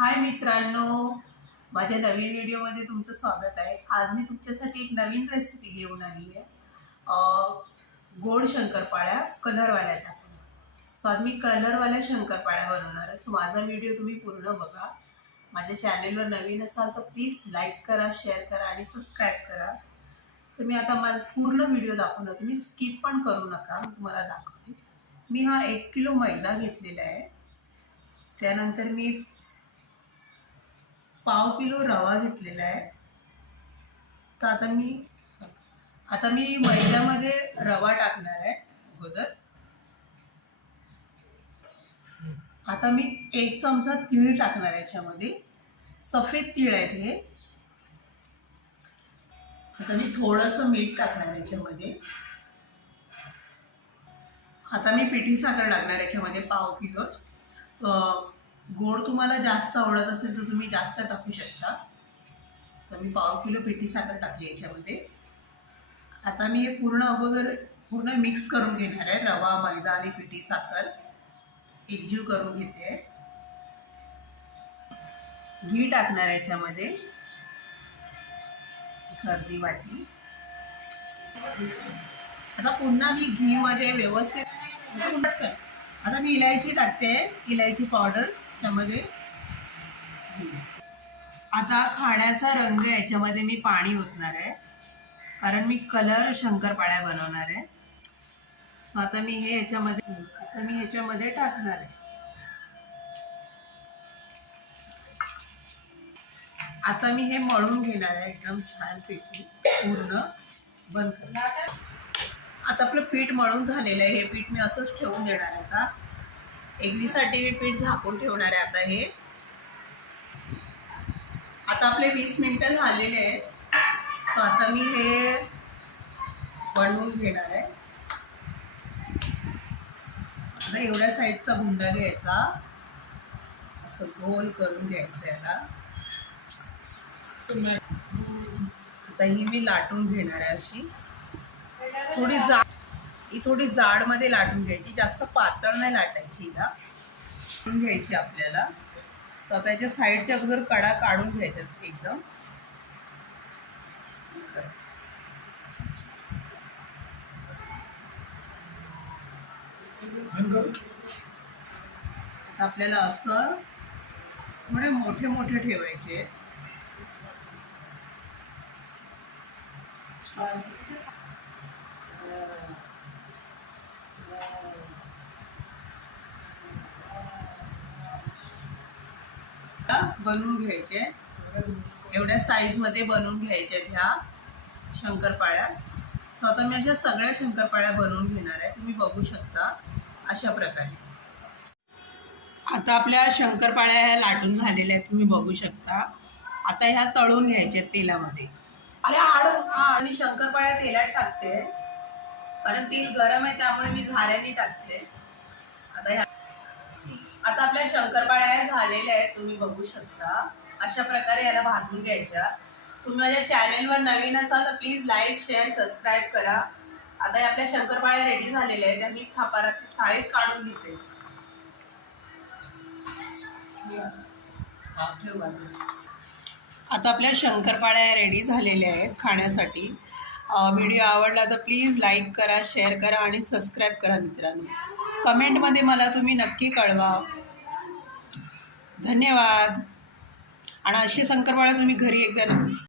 हाय मित्रांनो. माझ्या नवीन व्हिडिओमध्ये तुमचं स्वागत आहे. आज मी तुमच्यासाठी एक नवीन रेसिपी घेऊन आली आहे. गोड शंकरपाळ्या कलरवाल्या दाखवून सो आज मी कलरवाल्या शंकरपाळ्या बनवणार आहे. सो माझा व्हिडिओ तुम्ही पूर्ण बघा. माझ्या चॅनेलवर नवीन असाल तर प्लीज लाईक करा शेअर करा आणि सबस्क्राईब करा. तर मी आता मला पूर्ण व्हिडिओ दाखवणार तुम्ही स्किप पण करू नका. तुम्हाला दाखवते. मी हा एक किलो मैदा घेतलेला आहे. त्यानंतर मी पाव किलो रवा घेतलेला आहे. तर आता मी आता मी मैद्यामध्ये रवा टाकणार आहे अगोदर. आता मी एक चमचा तीळ टाकणार आहे याच्यामध्ये. सफेद तीळ आहेत हे. आता मी थोडंसं मीठ टाकणार आहे याच्यामध्ये. आता मी पिठी साखर टाकणार याच्यामध्ये पाव किलोच. गोड तुम्हाला जास्त आवडत असेल तर तुम्ही जास्त टाकू शकता. तर मी पाव किलो पेटी साखर टाकली याच्यामध्ये. आता मी हे पूर्ण अगोदर पूर्ण मिक्स करून घेणार आहे. रवा मैदा आणि पिठी साखर. एकजीव करून घेते. घी टाकणार याच्यामध्ये. एक अर्धी वाटी. आता पुन्हा मी घी मध्ये व्यवस्थित आता मी इलायची टाकते. इलायची पावडर. त्याच्यामध्ये आता खाण्याचा रंग याच्यामध्ये मी पाणी ओतणार आहे. कारण मी कलर शंकरपाळ्या बनवणार आहे. सो आता मी हे याच्यामध्ये आता मी ह्याच्यामध्ये टाकणार आहे. आता मी हे मळून घेणार आहे एकदम छान पैकी पूर्ण बंद करणार. आता आपलं पीठ मळून झालेलं आहे. हे पीठ मी असंच ठेवून देणार आहे आता. एकवीसाठी मी पीठ झाकून ठेवणार आहे आता हे. आता आपले वीस मिनटं झालेले आहेत. सो आता मी हे बनवून घेणार आहे. आता एवढ्या साईजचा गुंडा घ्यायचा. असं गोल करून घ्यायचं याला आता ही मी लाटून घेणार आहे अशी. थोडी जा ही थोडी जाडमध्ये लाटून घ्यायची जास्त पातळ नाही लाटायची हिला. लाटून घ्यायची आपल्याला. स्वतःच्या साईडच्या अगोदर कडा काढून घ्यायच्या एकदम. आता आपल्याला असं थोडे मोठे मोठे ठेवायचे. बनवून घ्यायचे. एवढ्या साईजमध्ये बनवून घ्यायच्या आहेत ह्या शंकरपाळ्या. सो आता मी अशा सगळ्या शंकरपाळ्या बनवून घेणार आहे. तुम्ही बघू शकता अशा प्रकारे. आता आपल्या शंकरपाळ्या ह्या लाटून झालेल्या आहेत. तुम्ही बघू शकता. आता ह्या तळून घ्यायच्या आहेत तेलामध्ये. अरे आड हा आणि शंकरपाळ्या तेलात टाकते. कारण तेल गरम आहे त्यामुळे मी झाऱ्याने टाकते. आता ह्या आता आपल्या शंकरपाळ्या झालेल्या आहेत तुम्ही बघू शकता. अशा प्रकारे याला भाजून घ्यायच्या. तुम्ही माझ्या चॅनेलवर नवीन असाल तर प्लीज लाईक शेअर सबस्क्राईब करा. आता या आपल्या शंकरपाळ्या रेडी झालेल्या आहेत त्या मी थापारा थाळीत काढून घेते. आता आपल्या शंकरपाळ्या रेडी झालेल्या आहेत खाण्यासाठी. व्हिडिओ आवडला तर प्लीज लाईक करा शेअर करा आणि सबस्क्राईब करा मित्रांनो. कमेंटमध्ये मला तुम्ही नक्की कळवा. धन्यवाद. आणि अशी संकल्पना तुम्ही घरी एकदा नक्की